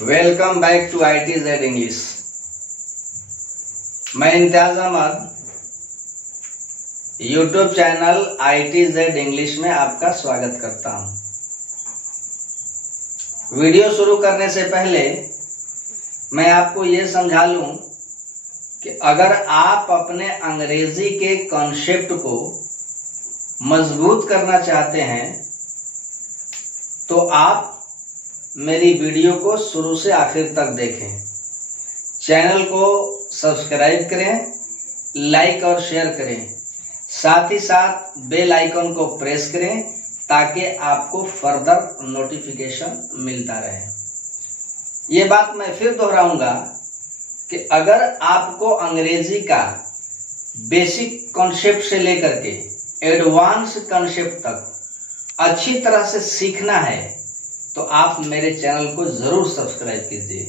Welcome back to ITZ English. मैं Imtiaz Ahmad YouTube channel ITZ English में आपका स्वागत करता हूं। वीडियो शुरू करने से पहले मैं आपको ये समझा लूं कि अगर आप अपने अंग्रेजी के कॉन्सेप्ट को मजबूत करना चाहते हैं तो आप मेरी वीडियो को शुरू से आखिर तक देखें। चैनल को सब्सक्राइब करें, लाइक और शेयर करें, साथ ही साथ बेल आइकन को प्रेस करें ताकि आपको फर्दर नोटिफिकेशन मिलता रहे। ये बात मैं फिर दोहराऊंगा कि अगर आपको अंग्रेजी का बेसिक कॉन्सेप्ट से लेकर के एडवांस कॉन्सेप्ट तक अच्छी तरह से सीखना है तो आप मेरे चैनल को जरूर सब्सक्राइब कीजिए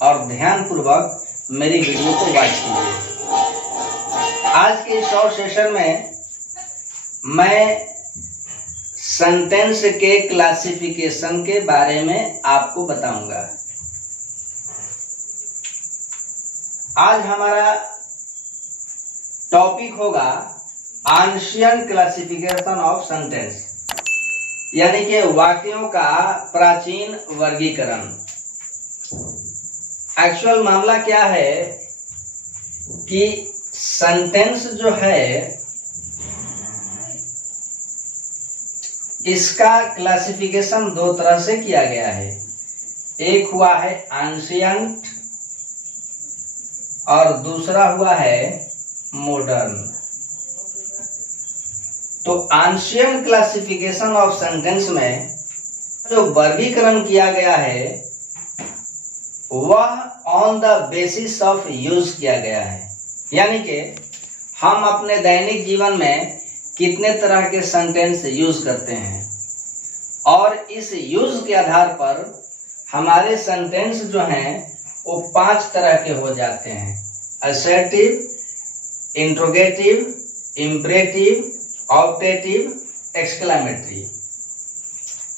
और ध्यानपूर्वक मेरी वीडियो को वॉच कीजिए। आज के इस शॉर्ट सेशन में मैं सेंटेंस के क्लासिफिकेशन के बारे में आपको बताऊंगा। आज हमारा टॉपिक होगा एंशिएंट क्लासिफिकेशन ऑफ सेंटेंस, यानी कि वाक्यों का प्राचीन वर्गीकरण। एक्चुअल मामला क्या है कि सेंटेंस जो है इसका क्लासिफिकेशन दो तरह से किया गया है। एक हुआ है एंशिएंट और दूसरा हुआ है मॉडर्न। तो एंशिएंट क्लासिफिकेशन ऑफ सेंटेंस में जो वर्गीकरण किया गया है वह on the basis of use किया गया है, यानी कि हम अपने दैनिक जीवन में कितने तरह के सेंटेंस यूज करते हैं और इस यूज के आधार पर हमारे सेंटेंस जो हैं वो 5 तरह के हो जाते हैं: assertive, interrogative, imperative, objective, exclamatory.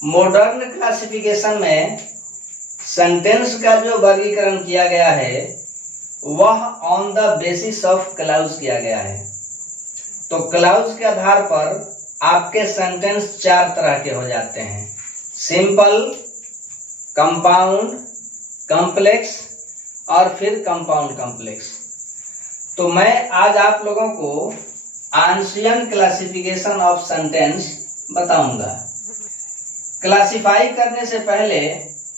Modern classification में सेंटेंस का जो वर्गीकरण किया गया है वह on the basis of clause किया गया है। तो क्लाउज के आधार पर आपके सेंटेंस 4 तरह के हो जाते हैं: सिंपल, कंपाउंड, कॉम्प्लेक्स और फिर कंपाउंड कॉम्प्लेक्स। तो मैं आज आप लोगों को एंशिएंट क्लासिफिकेशन ऑफ सेंटेंस बताऊंगा। क्लासिफाई करने से पहले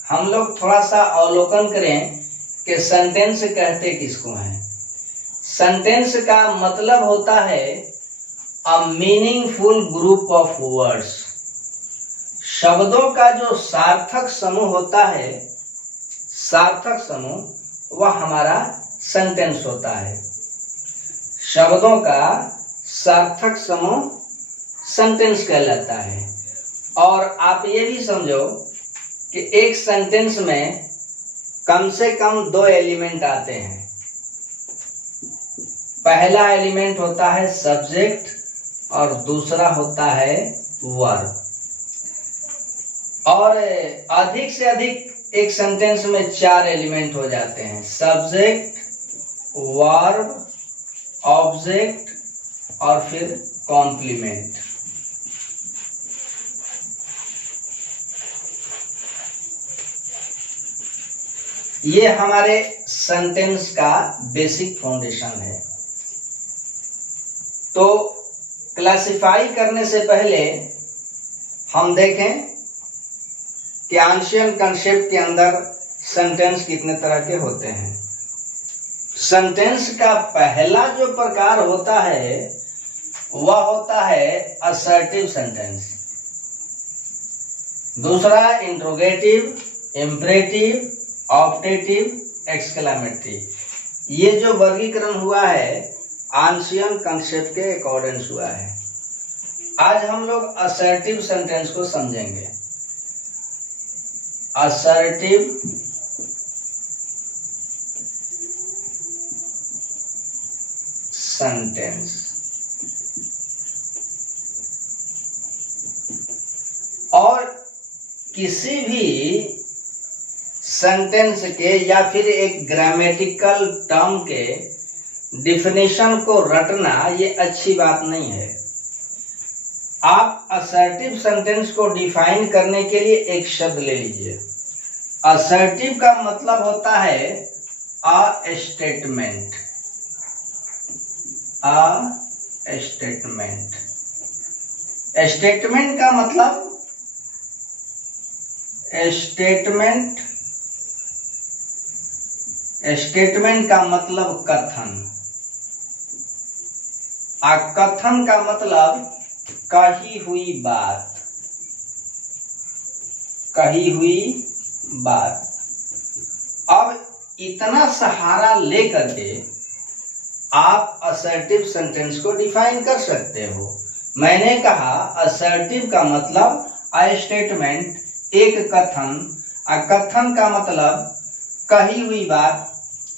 हम लोग थोड़ा सा अवलोकन करें कि सेंटेंस कहते किसको हैं। सेंटेंस का मतलब होता है a meaningful group of words. शब्दों का जो सार्थक समूह होता है, सार्थक समूह, वह हमारा सेंटेंस होता है। शब्दों का सार्थक समूह सेंटेंस कहलाता है। और आप ये भी समझो कि एक सेंटेंस में कम से कम 2 एलिमेंट आते हैं। पहला एलिमेंट होता है सब्जेक्ट और दूसरा होता है वर्ब। और अधिक से अधिक एक सेंटेंस में 4 एलिमेंट हो जाते हैं: सब्जेक्ट, वर्ब, ऑब्जेक्ट और फिर कॉम्प्लीमेंट। ये हमारे सेंटेंस का बेसिक फाउंडेशन है। तो क्लासिफाई करने से पहले हम देखें कि एंशिएंट कॉन्सेप्ट के अंदर सेंटेंस कितने तरह के होते हैं। सेंटेंस का पहला जो प्रकार होता है वह होता है असर्टिव सेंटेंस। दूसरा इंट्रोगेटिव, इंपरेटिव, ऑब्जेक्टिव, एक्सक्लेमेटरी। ये जो वर्गीकरण हुआ है एंशिएंट कॉन्सेप्ट के अकॉर्डिंग हुआ है। आज हम लोग असर्टिव सेंटेंस को समझेंगे। Assertive sentence. और किसी भी सेंटेंस के या फिर एक ग्रामेटिकल टर्म के डिफिनेशन को रटना ये अच्छी बात नहीं है। आप असर्टिव सेंटेंस को डिफाइन करने के लिए एक शब्द ले लीजिए। असर्टिव का मतलब होता है a statement. A statement, statement का मतलब स्टेटमेंट का मतलब कथन। कथन का मतलब कही हुई बात, कही हुई बात। अब इतना सहारा लेकर के आप असर्टिव सेंटेंस को डिफाइन कर सकते हो। मैंने कहा असर्टिव का मतलब अ स्टेटमेंट, एक कथन। कथन का मतलब कही हुई बात,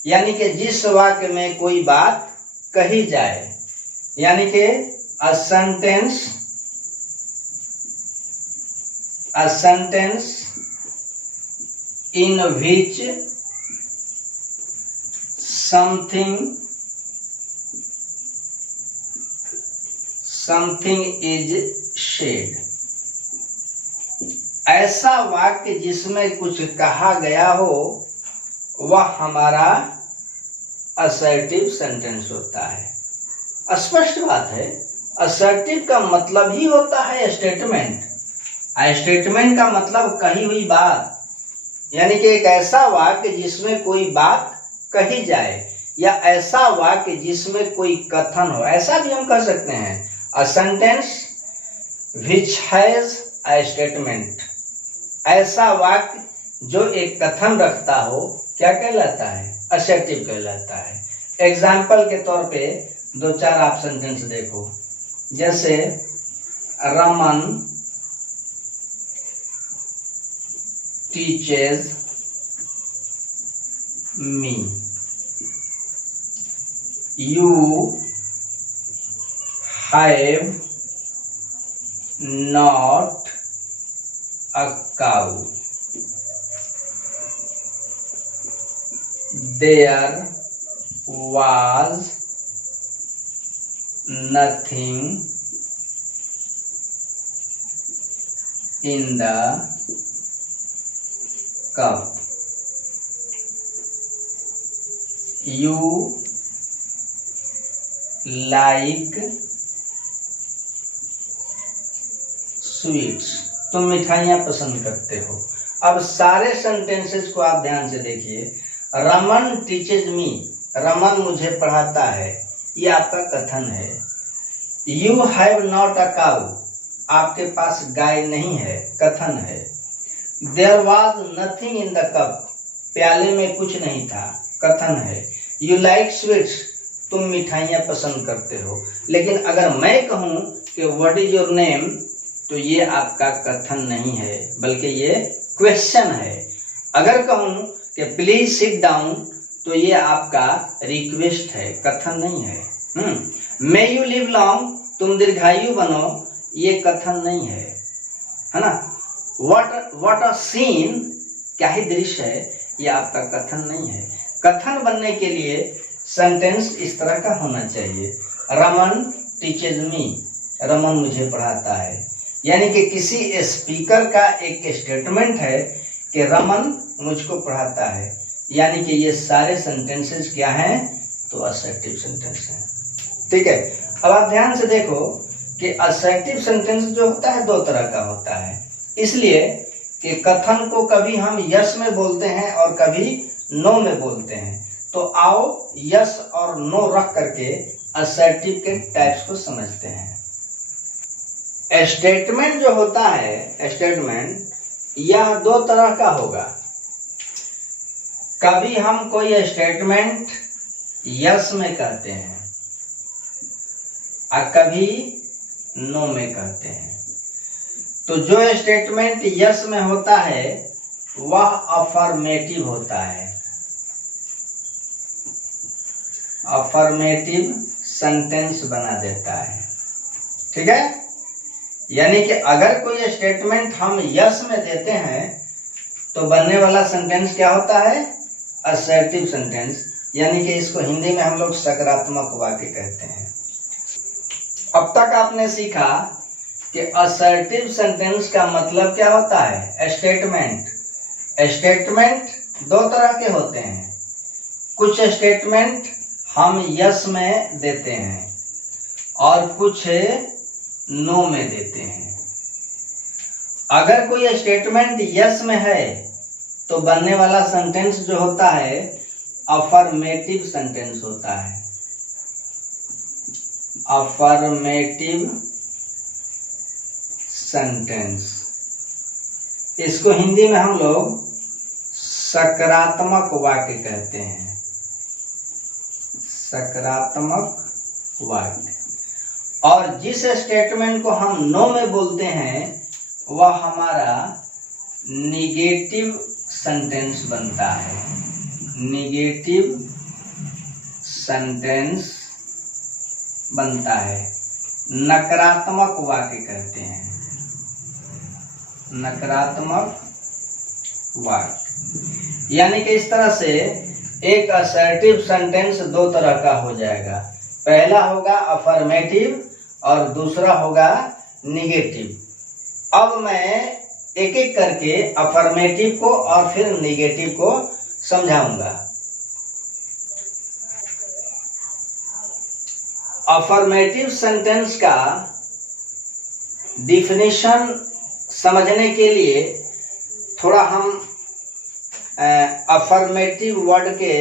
यानी कि जिस वाक्य में कोई बात कही जाए, यानी कि a sentence in which something is said. ऐसा वाक्य जिसमें कुछ कहा गया हो वह हमारा असर्टिव सेंटेंस होता है। स्पष्ट बात है, असर्टिव का मतलब ही होता है स्टेटमेंट। स्टेटमेंट का मतलब कही हुई बात, यानी कि एक ऐसा वाक्य जिसमें कोई बात कही जाए, या ऐसा वाक्य जिसमें कोई कथन हो। ऐसा भी हम कह सकते हैं, a sentence which has a statement. ऐसा वाक्य जो एक कथन रखता हो क्या कहलाता है? असर्टिव कहलाता है। एग्जाम्पल के तौर पे दो चार आप सेंटेंस देखो, जैसे Raman teaches me, you have not a cow, there was nothing in the cup, you like sweets, तुम मिठाइयाँ पसंद करते हो। अब सारे सेंटेंसेस को आप ध्यान से देखिए। रमन टीचेज मी, रमन मुझे पढ़ाता है, ये आपका कथन है। You have not a cow, आपके पास गाय नहीं है, कथन है। There was nothing in the cup, प्याले में कुछ नहीं था, कथन है। यू लाइक स्वीट्स, तुम मिठाइयाँ पसंद करते हो। लेकिन अगर मैं कहूँ कि व्हाट इज योर नेम, तो ये आपका कथन नहीं है, बल्कि ये क्वेश्चन है। अगर कहूं कि प्लीज सिट डाउन, तो ये आपका रिक्वेस्ट है, कथन नहीं है। मे यू लिव लॉन्ग, तुम दीर्घायु बनो, ये कथन नहीं है ना। व्हाट अ सीन, क्या ही दृश्य है, ये आपका कथन नहीं है। कथन बनने के लिए सेंटेंस इस तरह का होना चाहिए। रमन टीचेज मी, रमन मुझे पढ़ाता है, यानी कि किसी स्पीकर का एक स्टेटमेंट है कि रमन मुझको पढ़ाता है, यानी कि ये सारे सेंटेंसेस क्या हैं? तो असर्टिव सेंटेंस हैं। ठीक है, अब आप ध्यान से देखो कि असर्टिव सेंटेंस जो होता है दो तरह का होता है, इसलिए कि कथन को कभी हम यस में बोलते हैं और कभी नो में बोलते हैं। तो आओ यस और नो रख करके असर्टिव के टाइप्स को समझते हैं। स्टेटमेंट जो होता है, स्टेटमेंट यह दो तरह का होगा। कभी हम कोई स्टेटमेंट यस में कहते हैं और कभी नो में कहते हैं। तो जो स्टेटमेंट यस में होता है वह अफर्मेटिव होता है, अफर्मेटिव सेंटेंस बना देता है। ठीक है, यानी कि अगर कोई स्टेटमेंट हम यस में देते हैं तो बनने वाला सेंटेंस क्या होता है? असर्टिव सेंटेंस, यानी कि इसको हिंदी में हम लोग सकारात्मक वाक्य कहते हैं। अब तक आपने सीखा कि असर्टिव सेंटेंस का मतलब क्या होता है? स्टेटमेंट। स्टेटमेंट दो तरह के होते हैं। कुछ स्टेटमेंट हम यस में देते हैं और कुछ नो में देते हैं। अगर कोई स्टेटमेंट यस में है तो बनने वाला सेंटेंस जो होता है अफर्मेटिव सेंटेंस होता है। अफर्मेटिव सेंटेंस, इसको हिंदी में हम लोग सकारात्मक वाक्य कहते हैं। सकारात्मक वाक्य। और जिस स्टेटमेंट को हम नो में बोलते हैं वह हमारा निगेटिव सेंटेंस बनता है। निगेटिव सेंटेंस बनता है, नकारात्मक वाक्य कहते हैं। नकारात्मक वाक्य, यानी कि इस तरह से एक असर्टिव सेंटेंस दो तरह का हो जाएगा। पहला होगा अफर्मेटिव और दूसरा होगा निगेटिव। अब मैं एक एक करके अफर्मेटिव को और फिर निगेटिव को समझाऊंगा। अफर्मेटिव सेंटेंस का डिफिनीशन समझने के लिए थोड़ा हम अफर्मेटिव वर्ड के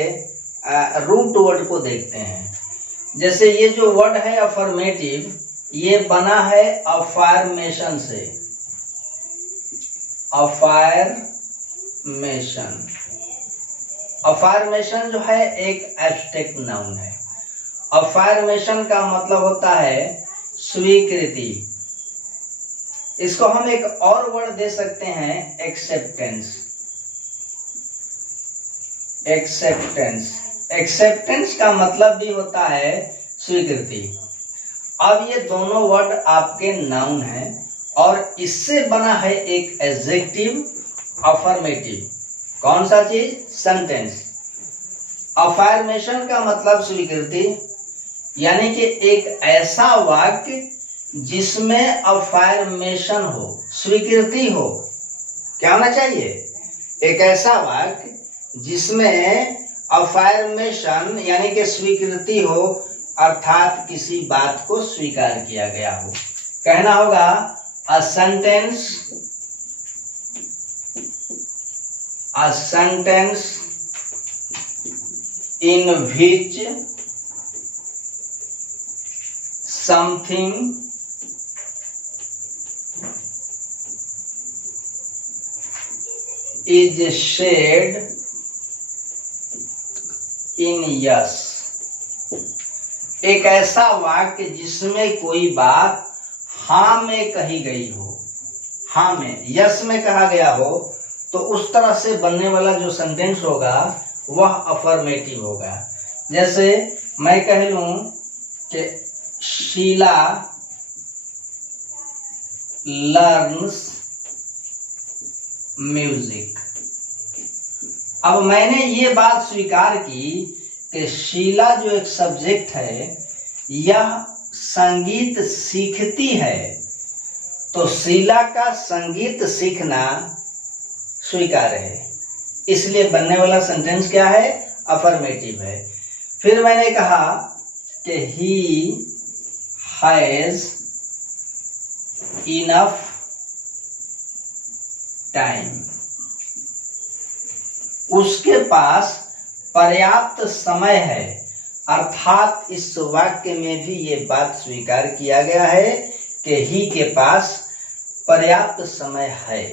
रूट वर्ड को देखते हैं। जैसे ये जो वर्ड है अफर्मेटिव, ये बना है अफर्मेशन से। अफर्मेशन, अफर्मेशन जो है एक एब्स्ट्रैक्ट नाउन है। अफर्मेशन का मतलब होता है स्वीकृति। इसको हम एक और वर्ड दे सकते हैं एक्सेप्टेंस। एक्सेप्टेंस, एक्सेप्टेंस का मतलब भी होता है स्वीकृति। अब ये दोनों वर्ड आपके नाउन हैं और इससे बना है एक एडजेक्टिव अफर्मेटिव। कौन सा चीज? सेंटेंस। अफर्मेशन का मतलब स्वीकृति, यानी कि एक ऐसा वाक्य जिसमें अफर्मेशन हो, स्वीकृति हो। क्या होना चाहिए? एक ऐसा वाक्य जिसमें अफर्मेशन यानी कि स्वीकृति हो, अर्थात किसी बात को स्वीकार किया गया हो। कहना होगा a sentence in which something is said in yes। एक ऐसा वाक्य जिसमें कोई बात हाँ में कही गई हो, हाँ में, यस में कहा गया हो, तो उस तरह से बनने वाला जो सेंटेंस होगा वह अफर्मेटिव होगा। जैसे मैं कह लूं कि शीला लर्न्स म्यूजिक। अब मैंने ये बात स्वीकार की कि शीला जो एक सब्जेक्ट है यह संगीत सीखती है, तो शीला का संगीत सीखना स्वीकार है। इसलिए बनने वाला सेंटेंस क्या है? अफर्मेटिव है। फिर मैंने कहा कि ही हैज इनफ टाइम, उसके पास पर्याप्त समय है। अर्थात इस वाक्य में भी ये बात स्वीकार किया गया है कि ही के पास पर्याप्त समय है।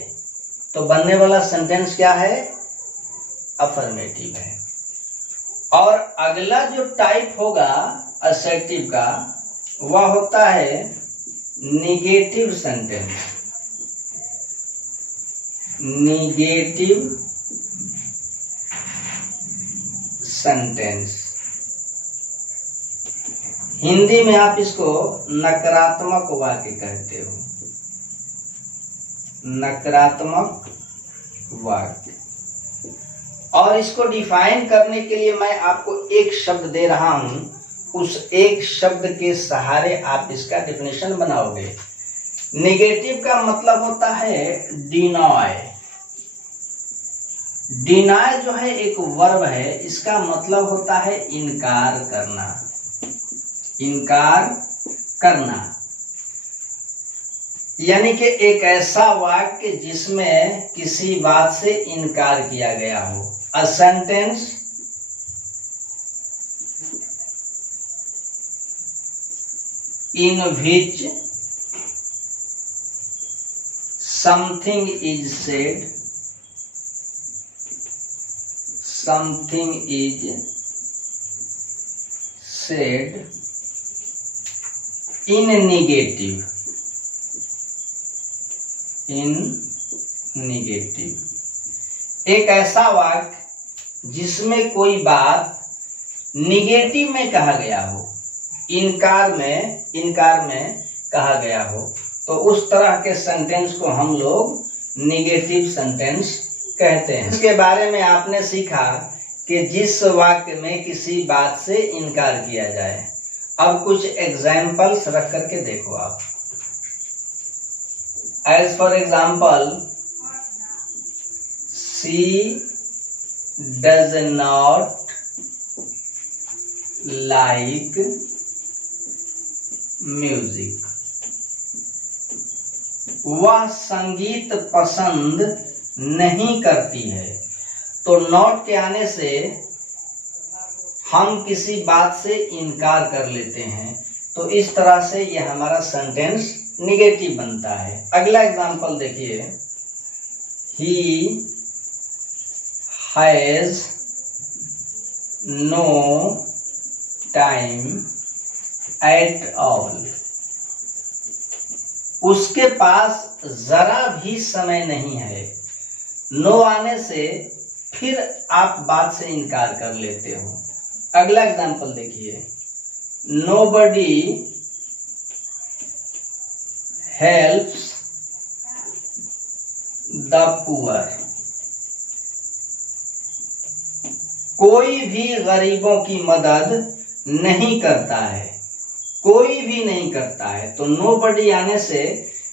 तो बनने वाला सेंटेंस क्या है? अफर्मेटिव है। और अगला जो टाइप होगा असर्टिव का वह होता है negative sentence. Negative sentence, Hindi में आप इसको नकारात्मक वाक्य कहते हो। नकारात्मक वाक्य। और इसको डिफाइन करने के लिए मैं आपको एक शब्द दे रहा हूं, उस एक शब्द के सहारे आप इसका डेफिनेशन बनाओगे। नेगेटिव का मतलब होता है डिनाय। डिनाय जो है एक वर्ब है, इसका मतलब होता है इनकार करना। इनकार करना यानी कि एक ऐसा वाक्य जिसमें किसी बात से इनकार किया गया हो। A sentence in which something is said, something is said in negative, in negative। एक ऐसा वाक्य जिसमें कोई बात निगेटिव में कहा गया हो, इनकार में कहा गया हो, तो उस तरह के सेंटेंस को हम लोग निगेटिव सेंटेंस कहते हैं। इसके बारे में आपने सीखा कि जिस वाक्य में किसी बात से इनकार किया जाए। अब कुछ एग्जाम्पल्स रख करके देखो आप। As for example, she does not like music. वह संगीत पसंद नहीं करती है। तो नॉट के आने से हम किसी बात से इनकार कर लेते हैं, तो इस तरह से यह हमारा सेंटेंस निगेटिव बनता है। अगला एग्जांपल देखिए, he has no time at all. उसके पास जरा भी समय नहीं है। नो आने से फिर आप बात से इनकार कर लेते हो। अगला एग्जांपल देखिए, नोबडी हेल्प्स द पुअर। कोई भी गरीबों की मदद नहीं करता है। कोई भी नहीं करता है, तो नोबडी आने से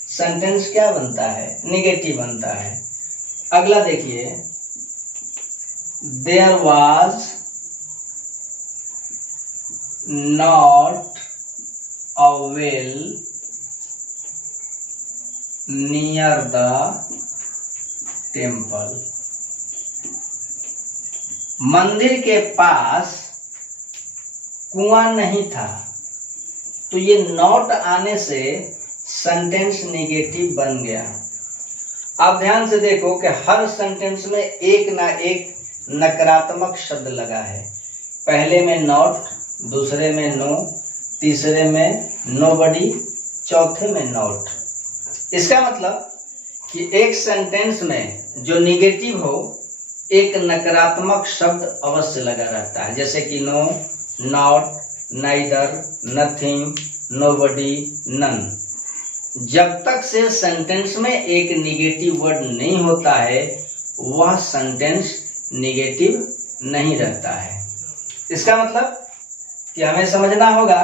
सेंटेंस क्या बनता है? नेगेटिव बनता है। अगला देखिए, there was not a well near the temple. मंदिर के पास कुआं नहीं था, तो ये नॉट आने से सेंटेंस नेगेटिव बन गया। आप ध्यान से देखो कि हर सेंटेंस में एक ना एक नकारात्मक शब्द लगा है। पहले में नॉट, दूसरे में नो, तीसरे में नोबडी, चौथे में नॉट। इसका मतलब कि एक सेंटेंस में जो निगेटिव हो, एक नकारात्मक शब्द अवश्य लगा रहता है, जैसे कि no, not, neither, nothing, nobody, none. जब तक से सेंटेंस में एक निगेटिव वर्ड नहीं होता है, वह सेंटेंस निगेटिव नहीं रहता है। इसका मतलब कि हमें समझना होगा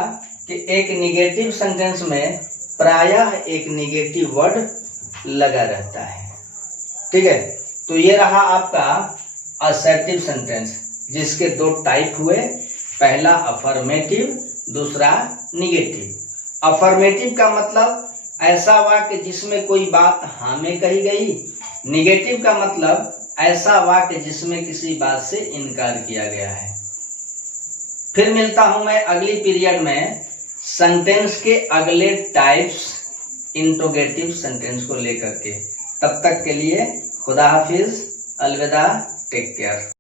कि एक निगेटिव सेंटेंस में प्रायः एक निगेटिव वर्ड लगा रहता है। ठीक है, तो ये रहा आपका असर्टिव सेंटेंस, जिसके दो टाइप हुए, पहला अफर्मेटिव, दूसरा निगेटिव। अफर्मेटिव का मतलब ऐसा वाक्य जिसमें कोई बात हाँ में कही गई। निगेटिव का मतलब ऐसा वाक्य जिसमें किसी बात से इनकार किया गया है। फिर मिलता हूं मैं अगली पीरियड में सेंटेंस के अगले टाइप्स, इंट्रोगेटिव सेंटेंस को लेकर के। तब तक के लिए खुदा हाफिज, अलविदा, टेक केयर।